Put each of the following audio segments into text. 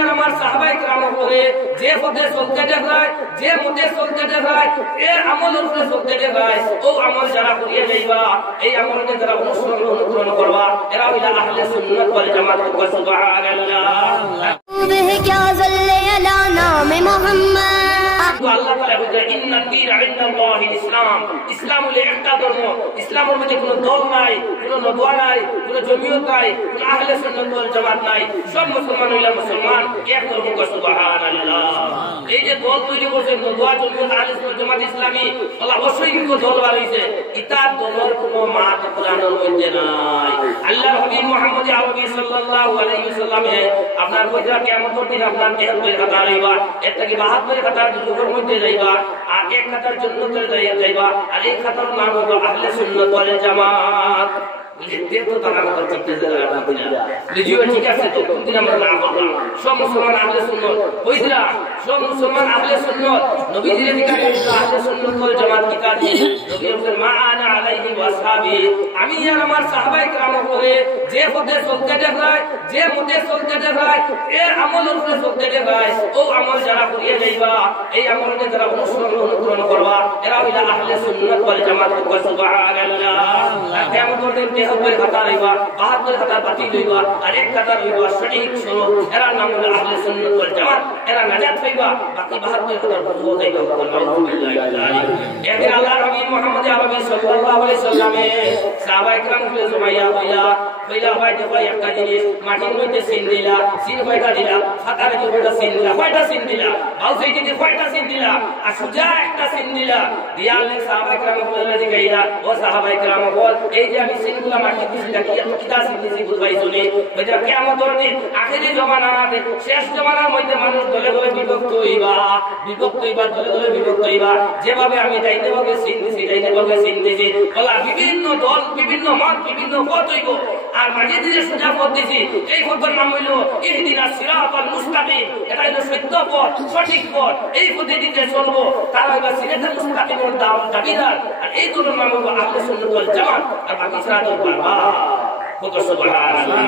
আর আমার সাহাবায়ে কেরাম করে যে পথে চলতে দেখায়, যে পথে চলতে দেখায়, এর আমলের উপরে চলতে দেখায়, ও আমল যারা করিয়ে যাইবা, এই আমলকে যারা অনুসরণ করবা, এরা হইলা আহলে সুন্নাত ওয়াল জামাত। সুবহানাল্লাহ। আল্লাহ তাআলা বলেন ইন্নাদ দীন ইনদাল্লাহিল ইসলাম। ইসলাম হলো একটা ধর্ম। ইসলামের মধ্যে কোনো দল নাই, কোনো নদওয়া নাই, কোনো জমিয়ত নাই, কোনো আহলে সুন্নাত ওয়াল জামাত নাই। সব মুসলমান হইলা মুসলমান, এক ধর্ম। সুবহানাল্লাহ। এই যে দল তৈরি করছে নদওয়া জমিয়ত আহলে সুন্নাত জামাত ইসলামী, আল্লাহ অবশ্যই কিন্তু দল বার হইছে। ইতার দলের কোনো মাত কোরআনের মধ্যে নাই। আল্লাহর হাবিব মুহাম্মদ আরবি সাল্লাল্লাহু আলাইহি ওয়াসাল্লামে আপনার কইরা কিয়ামতের দিন আপনার 73 কথা হইবা, এর থেকে 72 কথা যুগের মধ্যে যাইবা, আর এক কথার জান্নাতে যাইবা, আর এই কথার নাম হলো আহলে সুন্নাত ওয়াল জামাত। লিখতে তো তারা কথা করতে যায় না, লিজিও ঠিক আছে তো কোনদিন আমরা না বলবো। সব মুসলমান আহলে সুন্নাত কইরা, সব মুসলমান আহলে সুন্নাত নবীজির দিকে আহলে সুন্নাত ওয়াল জামাত কিতাব নবী বলেন মা আনা আলাইহি ওয়া আসহাবি, আমি আর আমার সাহাবায়ে কেরাম করে যে পথে চলতে দেখায়, যে পথে চলতে দেখায়, এর আমলের উপরে চলতে দেখায়, ও আমল যারা করিয়ে যাইবা, এই আমলকে যারা অনুসরণ করবা, এরা হইলা আহলে সুন্নাত ওয়াল জামাত। সুবহানাল্লাহ। কিয়ামতের দিন 73 কথা হইবা, 72 কথা বাতিল হইবা, আর এক কথা হইবা সঠিক শুনো, এরা নাম হলো আহলে সুন্নাত ওয়াল জামাত। এরা নাজাত হইবা, বাকি 72 কথা ভুল হইবা। আলহামদুলিল্লাহ। এদিন আল্লাহর হাবিব মুহাম্মদ আরবি সাল্লাল্লাহু আলাইহি সাল্লামে সাহাবায়ে কেরামকে জমাইয়া হইলা ভাই দেখো একটা জিনিস, মাটির মধ্যে সিন দিলা, সিন কয়টা দিলা, ফাতারে কয়টা সিন দিলা, কয়টা সিন দিলা, বাউসাইতে কয়টা সিন দিলা, আর সুজা একটা সিন দিলা। দিয়ালে সাহাবায়ে কেরাম বলে দিগাইলা, ও সাহাবায়ে কেরাম বল, এই যে আমি সিনগুলা মাটিতে দিছিলা, কিটা সিন দিছি বুঝাই শুনি। বলে কিয়ামতের দিন আখেরি জমানাতে, শেষ জমানার মধ্যে মানুষ দলে দলে বিভক্ত হইবা, দলে দলে বিভক্ত হইবা। যেভাবে আমি যাইতে ভাবে সিন দিছি, যাইতে ভাবে সিন দিছি, বলা বিভিন্ন দল, বিভিন্ন মত, বিভিন্ন পথ হইব। আর মাঝে ধীরে সোজা পথ দিছি, এই পথের নাম হইল ইহদিনাস সিরাতাল মুস্তাকিম। এটা হইল সত্য পথ, সঠিক পথ। এই পথে দিতে চলবো, তারা হইবা সিরাতাল মুস্তাকিমের দাবিদার। আর এই দুটোর নাম হইল আহলে সুন্নাত ওয়াল জামাত। আর বাকি সিরাতাল বারবার সুবহানাল্লাহ।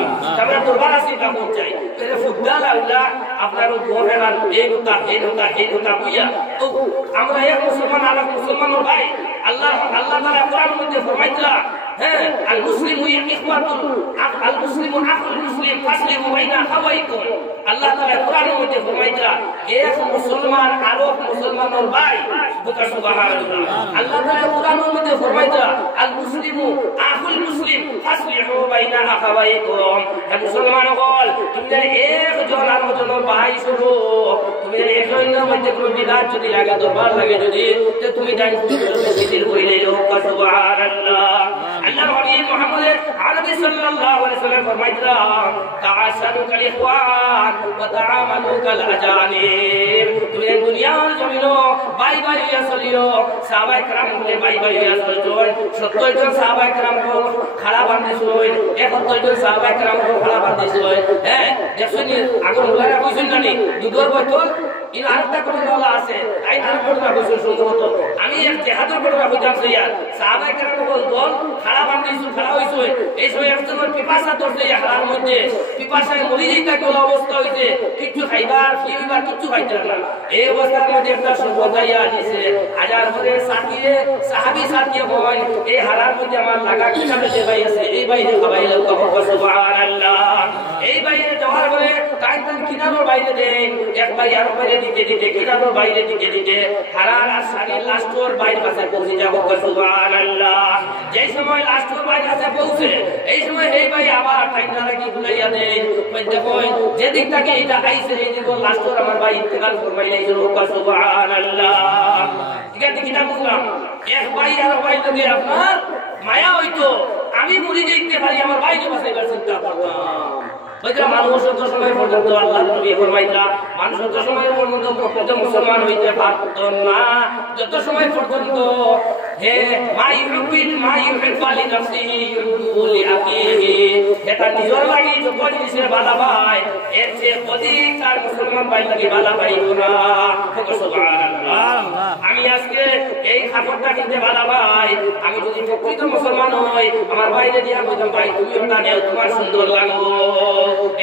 আমরা দরবার আসি কামন চাই, এর ফুদাল আল্লাহ আপনার গোরেলান এই কথা বুইয়া তো আমরা এক মুসলমান আর এক মুসলমানের ভাই। আল্লাহ তাআলা কোরআনের মধ্যে ফরমাইতরা, হ্যাঁ, আল মুসলিমু ইখওয়াতুন, আল মুসলিমু আখুল মুসলিম ফাসলিমু বাইনা আখাওয়াইকুম। আল্লাহ তাআলা কোরআনের মধ্যে ফরমাইতরা, এক মুসলমান আর এক মুসলমানের ভাই। সুবহানাল্লাহ। আল্লাহ তাআলা কোরআনের মধ্যে ফরমাইতরা, আল মুসলিমু আখুল মুসলিম ফাসলিমু বাইনা আখাওয়াইকুম। হে মুসলমান বল, তুমি একজন আর একজনের ভাই শুনো, তুমি একজনের মধ্যে কোনো বিবাদ যদি লাগে, দরবার লাগে যদি, তো তুমি জানো সিদ্দিক হইলে সুবহানাল্লাহ। আল্লাহর হাবিব মুহাম্মদ আরবি সাল্লাল্লাহু আলাইহি ওয়াসাল্লাম ফরমাইতরা, তাআশারু কাল ইখওয়ান ওয়া তাআমালু কাল আজানিব। তুমি দুনিয়ার জমিনো ভাই চলিও। সাহাবায়ে কেরাম বলে ভাই চলিও। 70 জন সাহাবায়ে কেরাম খাড়া বাঁধিছই, 71 জন সাহাবায়ে কেরাম খাড়া বাঁধিছই। হ্যাঁ, দেখছনি আগুন লাগা কইছেন জানি দুধর বোতল ইন আরেকটা করে বলা আছে, তাই আর পড়বা কইছেন সম্ভবত। আমি এক জিহাদের পড়বা কইতাম ইয়ার সাহাবায়ে কেরাম দল খাড়া বাঁধিছই, খাড়া হইছই। এই সময় একজনের পিপাসা ধরছে হাড়ার মধ্যে, পিপাসায় মরি যাইতা কোন অবস্থা হইছে, কিছু খাইবার পিইবার কিছু খাইতে না। এই অবস্থার মধ্যে একটা সুবদাইয়া দিছে, হাজার করে সাথীয়ে সাহাবী সাথীয়ে বলেন, এই হাড়ার মধ্যে আমার লাগা কিভাবে যে ভাই আছে, এই বাইরে খাবাইলে সুবহানাল্লাহ। এই বাইরে যাওয়ার পরে তাই কিনারোর বাইরে দেন, এক ভাই আর বাইরে দিতে কিনারোর বাইরে দিতে হাড়ার আর শাড়ির লাস্টর বাইরে কাছে পৌঁছে যাব। সুবহানাল্লাহ। যেই সময় লাস্টর বাইরে কাছে পৌঁছে, এই সময় এই ভাই আবার টাইমটা লাগি ভুলাইয়া দেন, দেখো যে দিক থেকে এটা আইছে, এই দিক লাস্টর আমার ভাই ইন্তেকাল ফরমাইলাইছে। সুবহানাল্লাহ। ঠিক আছে, কিনা বুঝলাম? এক ভাই আর ভাই যদি আপনার মায়া হইতো, আমি মরে যেতে পারি, আমার ভাইকে বাঁচাইবার চিন্তা করতাম। মানুষ যত সময় পর্যন্ত আল্লাহ নবী ফরমাইলা, মানুষ যত সময় পর্যন্ত মুসলমান হইতে পারত না, যত সময় পর্যন্ত হে মাইউহিব্বালি নাফসিহি ইউলি আকিহি, এটা নিজের লাগি যত জিনিসের বাধা পায়, এর চেয়ে অধিক তার মুসলমান ভাই লাগি বাধা পাইব না। সুবহানাল্লাহ। আমি আজকে এই খাবারটা কিনতে বাধা পাই, আমি যদি প্রকৃত মুসলমান হই, আমার বাইরে দিয়া বলতাম ভাই তুমি ওটা নেও, তোমার সুন্দর লাগলো,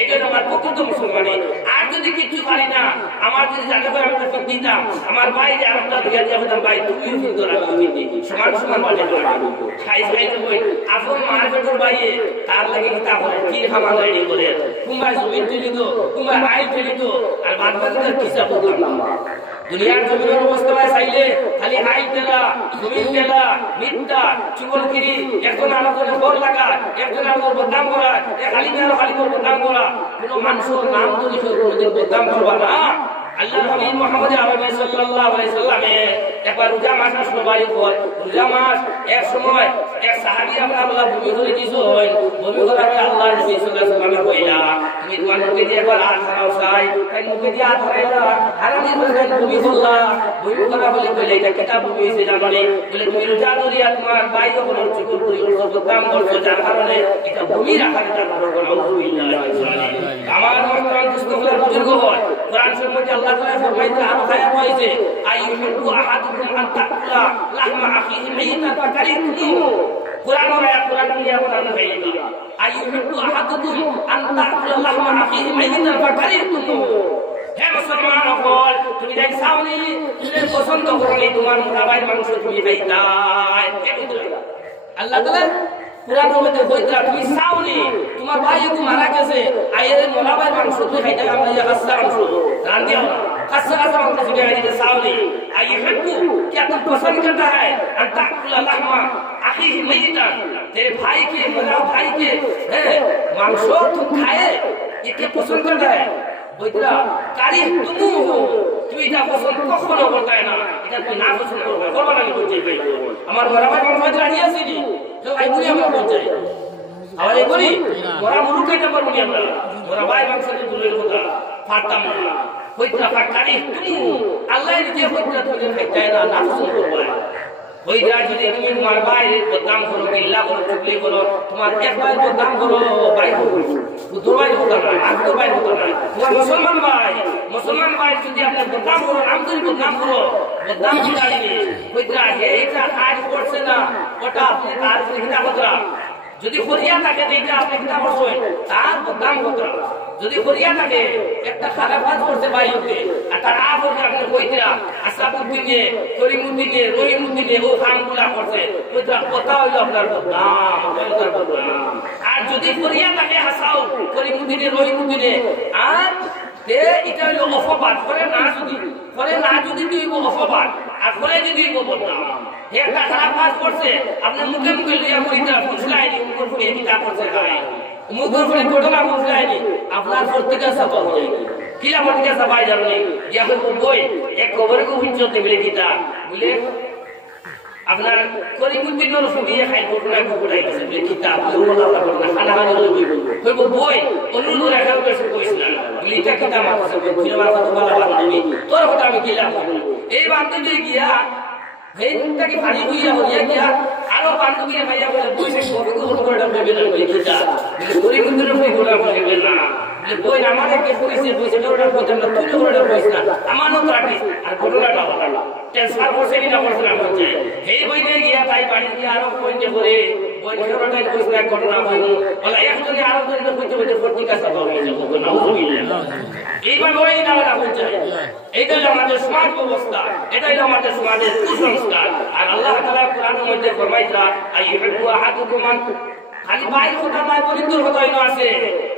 এটা আমার প্রকৃত মুসলমানি। আর যদি যদি জায়গা করে আমি তো দিতাম আমার ভাই যে আরেকটা দিয়া দিয়া বলতাম ভাই তুমিও কিন্তু আমি সমান সমান বাজে খাই খাই কই আপন মার্কেটের বাইরে তার লাগে কি তা হয় কি খাবার রেডি করে কুমার জমি তুলি তো কুমার আই তুলি তো আর বাদ বাকি কিসা বলতাম দুনিয়ার জমির অবস্থা চাইলে খালি আই তেলা জমি তেলা মিথ্যা চুগলগিরি একজন আরেকজনের ঘর লাগা একজন আরেকজনের বদনাম করা খালি মেয়ের খালি বদনাম করা কোনো মানুষের নাম যদি কোনোদিন বদনাম করবা না আল্লাহর হাবিব মুহাম্মদ আরবি সাল্লাল্লাহু আলাইহি সাল্লামে একবার রোজা মাস আসলো ভাই বল রোজা মাস এক সময় এক সাহাবী আল্লাহ ভূমি ধরে দিছো ভূমি ধরে আল্লাহর নবী সাল্লাল্লাহু আলাইহি সাল্লামে কইলা তুমি তোমার মুখে দিয়ে একবার হাত ধরাও চাই তাই মুখে দিয়ে হাত ধরাইলা হারামি বলেন ভূমি ধরলা ভূমি ধরা বলে কইলা এটা কেটা ভূমি হইছে জানালে বলে তুমি রোজা ধরিয়া তোমার ভাই যখন চুকুর করি কাম করছো যার কারণে এটা ভূমি রাখার জন্য আলহামদুলিল্লাহ আমার মহতরম দুস্থদের বুজুর্গ হয় কোরআন শরীফে আল্লাহ তাআলা ফরমাইতে আরো আয়াত হয়েছে আইয়ুহিব্বু আহাদুকুম আন তাকুলা লাহমা আখিহি মাইতান ফাকারিহতুম কোরআন আয়াত কোরআন নিয়ে কোরআন হইছে আইয়ুহিব্বু আহাদুকুম আন তাকুলা লাহমা আখিহি মাইতান ফাকারিহতুম হে মুসলমান হল তুমি দেখ সামনে তুমি পছন্দ করনি তোমার মুরাবাইর মাংস তুমি খাইতাই আল্লাহ তাআলা কোরআনের মধ্যে কইতা তুমি সাউনি তোমার ভাই একটু মারা গেছে আইরে মোলাবাইর মাংস তুই খাইতে আমরা ইয়া কাচ্চা মাংস রান্দিও কাচ্চা কাচ্চা মাংস তুমি খাইতে সাউনি আইহিব্বু क्या तुम पसंद करता है अन ताकुला लहमा अखीही मैतान तेरे भाई के मेरा भाई के मांस तुम खाए ये क्या पसंद करता है বইতরা কারি তুমি তুই এটা পছন্দ কখনো করতে না এটা তুই না পছন্দ করবে করবা না বলতে ভাই আমার বরাবর মাঝে রানি আছে নি তো ভাই বুঝি আমরা বলতে আবার এই করি বড় মুরুকে নাম্বার বলি আমরা বড় ভাই মাংস দূরের কথা ফাটাম না বইতরা কারি তুমি আল্লাহ নিজে বইতরা তুমি খাইতে না না পছন্দ করবে ওই যা যদি তুমি তোমার ভাইয়ের বদনাম করো কিল্লা করো চুগলি করো তোমার এক ভাইয়ের বদনাম করো ভাই দুই ভাই হতো না আর দুই ভাই হতো না তোমার মুসলমান ভাই যদি আপনি বদনাম করো নাম ধরে বদনাম করো বদনাম কি দাঁড়িয়ে ওই যা এইটা কাজ করছে না ওটা আপনি তার চিন্তা করতে যদি করিয়া থাকে যেটা আপনি চিন্তা করছেন তার বদনাম করতে যদি করিয়া থাকে একটা খারাপ কাজ করতে ভাই হতে আর তার আপনি আপনি কইতেরা আসাদউদ্দিনে করিমউদ্দিনে রহিমউদ্দিনে ও খানগুলা করছে ওইটা কথা হইলো আপনার বদনাম ওইটার বদনাম আর যদি করিয়া থাকে হাসাও করিমউদ্দিনে রহিমউদ্দিনে আর এটা হইলো অপবাদ করে না যদি তুই অপবাদ আর করে যদি বদনাম একটা খারাপ কাজ করছে আপনি মুখে মুখে লইয়া মরিতা বুঝলাইনি উপর করে এটা করছে ভাই মুখের উপরে ঘটনা বুঝলাইনি আপনার প্রত্যেকটা সাফা হয়ে যায় কিলা প্রত্যেকটা সাফাই জানেন যখন বই এক কবরে কো হিজতে মিলে দিতা বলে আপনার করিমউদ্দিনের সঙ্গে খাই ঘটনা ঘটাই গেছে বলে কিতাব ওলা ঘটনা খানা খানা কইব বই অনুরোধ রাখা কইছে কইছিল বলে এটা কিতাব আছে সিনেমার কথা বলা বানি তোর কথা আমি কিলা এই বান্ধবী গিয়া হেইটাকে পানি হইয়া গিয়া আরো বান্ধবী ভাইয়া বলে বইছে কবরে করে বেবে না বলে কিতাব করিমউদ্দিনের সঙ্গে ঘটনা বলে না বই আমারে কে কইছে বইছে ওটা কথা না তুই ওটা কইছ না আমারও তো রাখিস আর ঘটনাটা বলা ট্রান্সফার করছে কিনা করছে না বলছে এই বইতে গিয়া তাই বাড়ি দিয়ে আরো কইতে করে বই ঘটনাটা কইছে এক ঘটনা হইলো বলা একজনে আরো জনের কইতে বইতে প্রত্যেক কাছে বলে যাবো না বুঝিলেন এইবার বই না বলা হচ্ছে এইটা হলো আমাদের সমাজ ব্যবস্থা এটাই হলো আমাদের সমাজের কুসংস্কার আর আল্লাহ তাআলা কোরআনের মধ্যে ফরমাইতা আইয়ুহিব্বু আহাদুকুম খালি ভাই কথা নয় পরিন্দর কথা হইলো আছে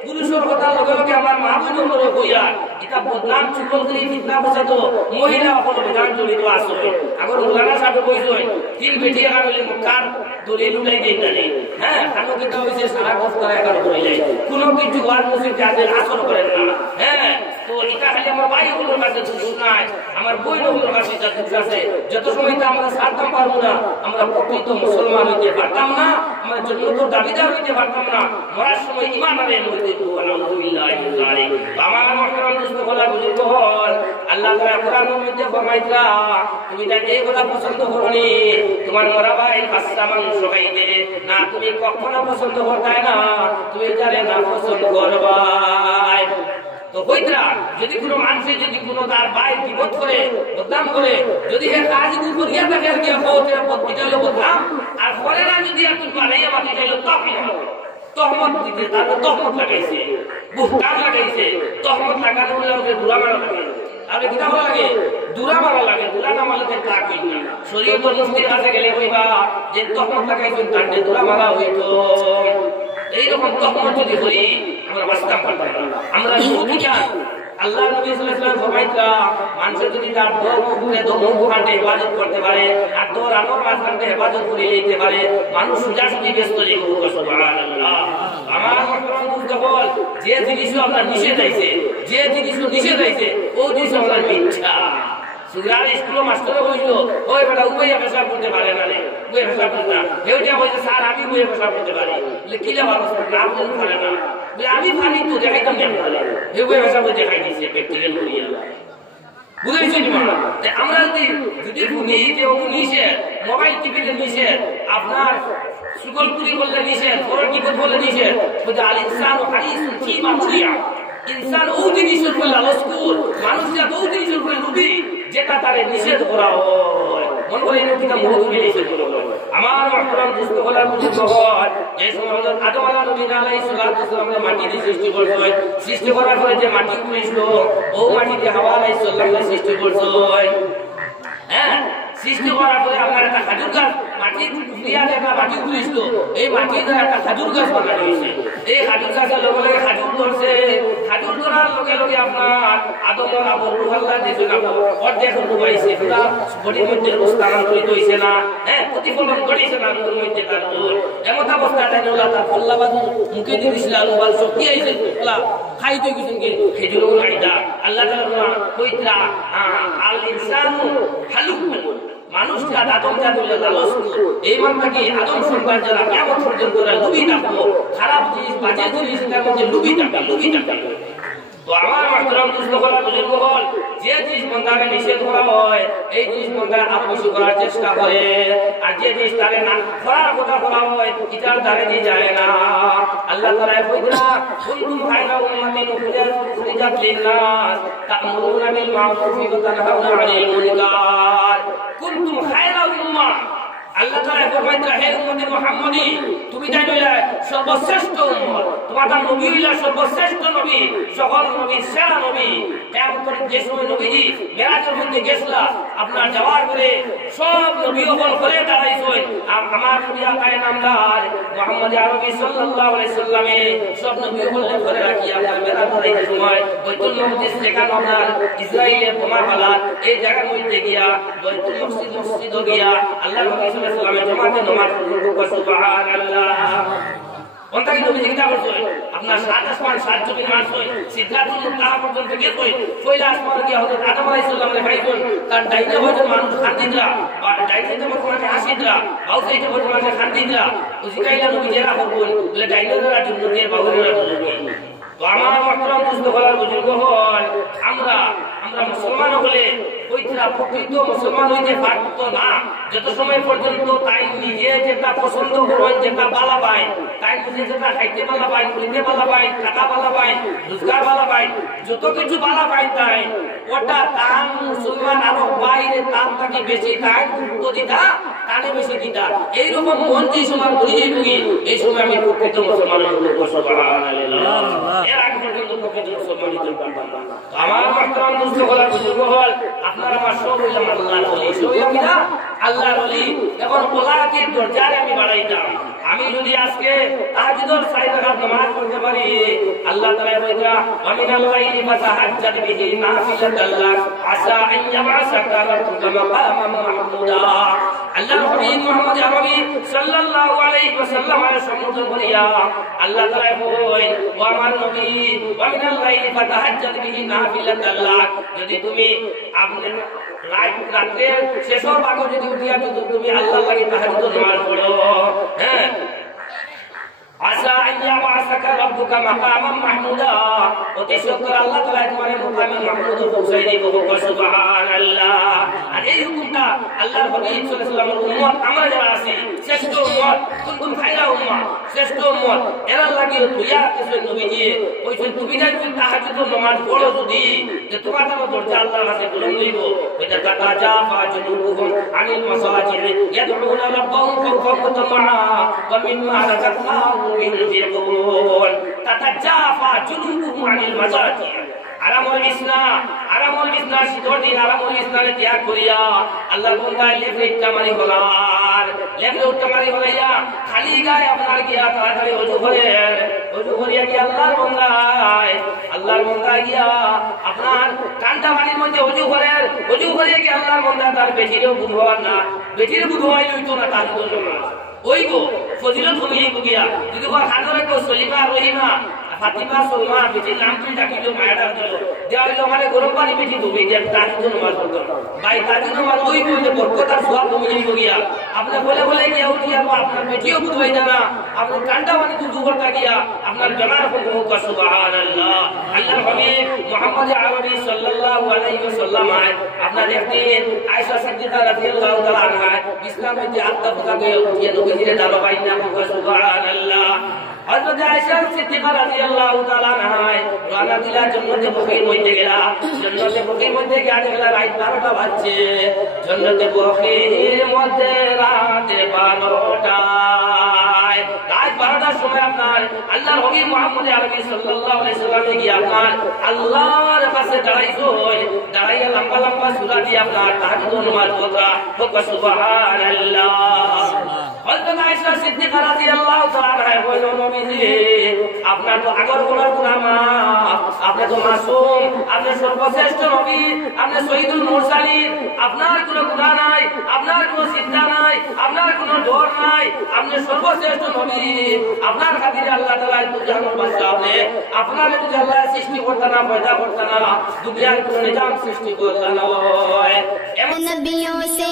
পুরুষের কথা লগে লগে আমার মা বোনের মনে কইয়া এটা বদনাম চুকল করে ফিতনা বসাতো মহিলা হলো গান জড়িত আছে আগর উলানা সাথে কইছই তিন বেটি আর হইলে মুকার দলে লুটাই দেইতালে হ্যাঁ কানো কি তো হইছে সারা কষ্ট একার করে যায় কোন কিছু ওয়াজ মুসিব যাদের আসর করেন না হ্যাঁ তো এটা খালি আমার ভাই হলোর কাছে দুষ নাই আমার বই হলোর কাছে দুষ আছে যত সময় তা আমরা সারতাম পারবো না আমরা প্রকৃত মুসলমান হইতে পারতাম না আমরা জন্মত দাবিদার হইতে পারতাম না মরার সময় ঈমান আনতে হইতে আলহামদুলিল্লাহ জালিক আমার মহতরম মুসলমান বুজুর্গ হল আল্লাহ তাআলা কোরআনের মধ্যে ফরমাইতা তুমি তাকে এই কথা পছন্দ করনি তোমার মরা ভাই কাচ্চা মাংস খাইতে না তুমি কখনো পছন্দ করতে না তুমি জানে না পছন্দ করবাই তো কইতরা যদি কোনো মানুষে যদি কোনো তার ভাই বিপদ করে বদনাম করে যদি এর কাজ করিয়া থাকে আর কি হতে বিজয় বদনাম আর করে না যদি আপনি বানাইয়া বাতি চাইলো তহমত দিতে তার তহমত লাগাইছে বুহতান লাগাইছে তহমত লাগানো হলে দুরা মারা লাগে আপনি কিনা ভালো লাগে দুরা মারা লাগে দুরা না মারলে তা কই না শরীয়তের মুফতির কাছে গেলে কইবা যে তহমত লাগাইছেন তার দুরা মারা হইতো এইরকম তহমত যদি করি আমরা বাস্তা করতে আমরা শুধু জান আল্লাহ নবী সাল্লাল্লাহু আলাইহি ওয়াসাল্লাম ফরমাইতা মানুষ যদি তার দোকানে ইবাদত করতে পারে আর তোর আনোর মাঝখানে ইবাদত করে নিতে পারে মানুষ সুজাসুজি ব্যস্ত হয়ে যাবে সুবহানাল্লাহ আমার মতন বুঝতে বল যে জিনিস আপনার নিষেধ হইছে যে জিনিস নিষেধ হইছে ও জিনিস আপনার মিথ্যা সুরাল স্কুল মাস্টার কইলো ওই বেটা উপায় পেশাব করতে পারে না রে উপায় পেশাব করতে না হেউটা কইছে স্যার আমি উপায় পেশাব করতে পারি বলে কিলা ভালো না বলতে পারে না বলে আমি পারি তো দেখাইতাম না এই উপায় পেশাব দেখাই দিছে প্র্যাকটিক্যাল করিয়া বুঝাইছেন না আমরা যদি নিতে ও নিষেধ মোবাইল টিভিতে নিষেধ আপনার সুগলপুরি করলে নিষেধ ফরর টিপত বললে নিষেধ বলে আল ইনসানু হারিসুন কি মামুলিয়া ইনসান ও জিনিসের উপর লালস কর মানুষরা ও জিনিসের উপর লোভী যেটা তারে নিষেধ করা হয় মন করে এটা মহৎ নিষেধ করা আমার মুহতারাম দোস্ত বলার বুঝতে হয় যে সময় হযরত আদম আলাইহিস সালাম মাটি দিয়ে সৃষ্টি করছে সৃষ্টি করার পরে যে মাটি উঠলো ও মাটি দিয়ে হাওয়া আলাইহিস সালাম সৃষ্টি করছে হ্যাঁ সৃষ্টি করার পরে আপনার একটা খাজুর গাছ মাটি দিয়া একটা মাটি উঠলো এই মাটি দিয়ে একটা খাজুর গাছ বানানো হয়েছে এই খাজুর গাছের লগে লগে খাজুর ধরছে খাজুর ধরার লগে লগে আপনার আদম আর আবু আল্লাহ দিয়েছে না অর্ধেক ডুবাইছে পুরা বডির মধ্যে স্থানান্তরিত হয়েছে না হ্যাঁ প্রতিফলন করেছে না রুমের মধ্যে তার এমন অবস্থাটা নিয়ে তার ফল্লাবাদ মুখে দিয়ে দিয়েছিল আলু বাল শক্তি আইছে ফল্লা খাইতে গেছেন কি খেজুর গাড়িটা আল্লাহ তাআলা কইতা আল ইনসানু হালুক মানুষ আদম জাতির লালস এই মানটাকে আদম সন্তান যারা কিয়ামত পর্যন্ত লুবি থাকবো খারাপ জিনিস বাজে জিনিস তার মধ্যে লুবি থাকবে তো আমার মুহতারাম দোস্ত বলা বুজুর্গ হল যে জিনিস বান্দাকে নিষেধ করা হয় এই জিনিস বান্দা আপসি করার চেষ্টা করে আর যে জিনিস তারে না করার কথা বলা হয় এটার দ্বারে নিয়ে যায় না আল্লাহ তাআলা কইরা কুনতুম খায়রা উম্মাতিন উখরিজাত লিন-নাস তা'মুরুনা বিল মা'রুফি ওয়া তানহাউনা 'আনিল মুনকার কুনতুম খায়রা উম্মাহ আল্লাহ তাআলা ফরমাইতা হে উম্মতে মুহাম্মাদি তুমি জানিলা সর্বশ্রেষ্ঠ উম্মত তোমাদের নবী হইলা সর্বশ্রেষ্ঠ নবী সকল নবীর সেরা নবী কিয়ামতের যে সময় নবীজি মেরাজের মধ্যে গেছলা আপনার যাওয়ার পরে সব নবী ওপর করে দাঁড়াইছেন আমার নবী আকায়ে নামদার মুহাম্মদ আরবি সাল্লাল্লাহু আলাইহি সাল্লামে সব নবী ওপর করে রাখিয়া আপনার মেরাজের এই সময় বাইতুল মুকদ্দাস যেখানে আপনার ইসরাইলের বোমা ফালা এই জায়গার মধ্যে গিয়া বাইতুল মসজিদ গিয়া আল্লাহ নবী সাল্লাল্লাহু জমাতে নামাজ পড়তে সুবহানাল্লাহ অন্তরে নবী জিজ্ঞাসা করছে আপনার সাত আসমান সাত জমিন মানুষ সিদ্ধাতুল মুনতাহা পর্যন্ত গিয়ে কইলা আসমান গিয়া হযরত আদম আলাইহিস সালামের ভাইজন তার ডাইনে হযরত মানুষ খাদিজা বা ডাইনে যে বর্তমানে আসিদরা বাউতে যে বর্তমানে খাদিজা ও জিকাইলা নবী জেরা করবেন বলে ডাইনে যারা জন্নতের বাহুরা তো আমার মুহতারাম দোস্ত বলার বুজুর্গ হল আমরা মুসলমান হলে ওইটা প্রকৃত মুসলমান হইতে পারতো না যত সময় পর্যন্ত তাই নিজে যেটা পছন্দ করেন যেটা ভালো পায় তাই নিজে যেটা খাইতে ভালো পায় পড়তে ভালো পায় টাকা ভালো পায় রোজগার ভালো পায় যত কিছু ভালো পায় তাই ওটা তার মুসলমান আরো বাইরে তার থেকে বেশি তাই গুরুত্ব দিতা তাহলে বেশি দিতা এইরকম মন যে সময় বুঝিয়ে বুঝি এই সময় আমি প্রকৃত মুসলমান হবো সুবহানাল্লাহ এর আগে পর্যন্ত প্রকৃত মুসলমান হতে পারতাম না আমার মুহতারাম দোস্ত বলার বুজুর্গ হল আপনার আমার সব হইলাম আল্লাহর ওলি সবাইরা আল্লাহর ওলি এখন ওলাকে দরজায় আমি বাড়াইতাম আমি যদি আজকে তাহাজ্জুদের 4 রাকাত নামাজ পড়তে পারি আল্লাহ তাআলা বলেন ওয়া মিনাল লাইলি ফাতাহাজ্জাদ বিহি নাফিলাতাল লাক আসা আন ইয়াবআসাকা রাব্বুকা মাকামান মাহমুদা আল্লাহ হাবিব মুহাম্মদ আরবি সাল্লাল্লাহু আলাইহি ওয়াসাল্লাম এর সম্বোধন করিয়া আল্লাহ তাআলা বলেন ওয়া আমার নবী ওয়া মিনাল লাইলি ফাতাহাজ্জাদ বিহি নাফিলাতাল লাক যদি তুমি আপনার রাতে শেষর ভাগে যদি উঠিয়া তুমি আল্লাহর লাগি তাহাজ্জুদ নামাজ পড়ো হ্যাঁ আসা আইয়া ওয়াসাকা রাব্বুকা মাকামান মাহমুদা অতি শুকর আল্লাহ তাআলা তোমার মুকামে মাহমুদ পৌঁছাই দিব সুবহানাল্লাহ আর এই হুকুমটা আল্লাহর হাবিব সাল্লাল্লাহু আলাইহি ওয়াসাল্লামের উম্মত আমরা যারা আছি শ্রেষ্ঠ উম্মত কুনতুম খায়রা উম্মাহ শ্রেষ্ঠ উম্মত এরা লাগি দুইয়া কিছু নবীজি কইছেন তুমি যদি তাহাজ্জুদ নামাজ পড়ো যদি যে তোমার তো দরজা আল্লাহর কাছে বুলন্দ হইব ওইটা তাতাজাফা জুনুবুহুম আনিল মাসাজিদ ইয়াদউনা রাব্বাহুম খাওফান ওয়া তামাআ ওয়া মিম্মা রাযাকনাহুম ইউনফিকুন তাতাজাফা জুনুবুহুম আনিল মাসাজিদ আরামুল ইসনা শীতর দিন আরামুল ইসনারে ত্যাগ করিয়া আল্লাহর বান্দায় লেফে উঠমারি হলার লেফে উঠমারি হলাইয়া খালি গায়ে আপনার গিয়া তাড়াতাড়ি ওযু করিয়া গিয়া আল্লাহর বান্দায় গিয়া আপনার কান্টা পানির মধ্যে ওযু করিয়া গিয়া আল্লাহর বান্দা তার বেটিরও বুঝবার না বেটির বুঝবাই হইতো না তার জন্য ওইব ফজিলত হইব গিয়া যদি ওর হাতরে কেউ সলিমা রহিমা ফাতিমা সুলমা বেটি নাম তুই ডাকিলো মায়াটা দিল দেওয়াইলো মানে গরম পানি বেটি ডুবি দেন তার জন্য নামাজ পড়তো ভাই তার জন্য নামাজ ওই বলতে বরকতার সওয়াব কমে যাইব গিয়া আপনি বলে গিয়া উঠিয়া আপনার বেটিও বুঝাই না আপনার কান্ডা মানে দুধু করতে গিয়া আপনার বেমার হোক সুবহানাল্লাহ আল্লাহর হাবিব মুহাম্মদ আরবি সাল্লাল্লাহু আলাইহি ওয়াসাল্লাম আপনার একদিন আয়েশা সিদ্দিকা রাদিয়াল্লাহু তাআলা আনহা ইসলামের আত্মা কথা কইয়া উঠিয়া নবীজির দাবা পাইনা সুবহানাল্লাহ হযরত আয়েশা সিদ্দিকা রাদিয়াল্লাহু তাআলা আনহা রানা দিলা জান্নাতে বকীর মধ্যে গেলা জান্নাতে বকীর মধ্যে গিয়া দেখলা রাত 12টা বাজছে জান্নাতে বকীর মধ্যে রাত 12টায় রাত 12টার সময় আপনার আল্লাহর হাবিব মুহাম্মদ আরবি সাল্লাল্লাহু আলাইহি সাল্লামে গিয়া আপনার আল্লাহর কাছে দাঁড়াইয়া লম্বা সূরা দিয়ে আপনার তাহাজ্জুদ নামাজ পড়া সুবহানাল্লাহ হযরত আয়েশা সিদ্দিকা রাদিয়াল্লাহু তাআলা বলেন নবীজি আপনার তো আগর গুনাহ মাফ আপনি তো মাসুম আপনি সর্বশ্রেষ্ঠ নবী আপনি শহীদুল মুরসালিন আপনার কোনো গুনাহ নাই আপনার কোনো চিন্তা নাই আপনার কোনো ডর নাই আপনি সর্বশ্রেষ্ঠ নবী আপনার খাতিরে আল্লাহ তাআলা জাহান্নাম বাঁচাবে আপনার যদি আল্লাহ সৃষ্টি করতে না পয়দা করতে না দুনিয়ার কোনো নিজাম সৃষ্টি করতে না এমন নবীও সে